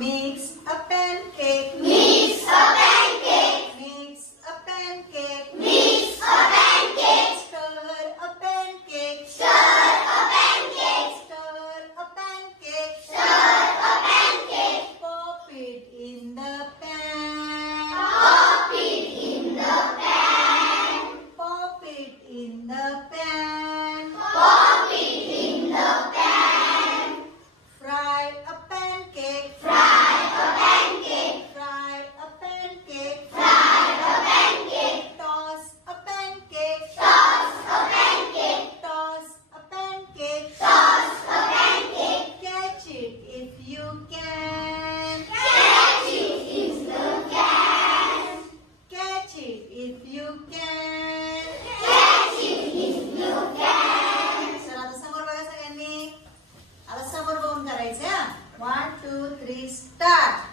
Mix a pancake. Mix a pancake. Mix a pancake. Mix a pancake. Stir a pancake. Stir a pancake. Stir a pancake. Stir a pancake. Pop it in the pan. Pop it in the pan. Pop it in the pan. Pop it in the pan. Fry a pancake. Fry a pancake. Fry a pancake. Fry a pancake. Toss a pancake. Toss a pancake. Toss a pancake. Toss a pancake. Catch it if you can. Catch it in the can. Catch it if you can. Catch it if you can. चला आता समोर बघा सगळ्यांनी. आता समोर बघून करायचं. 1 2 3 start.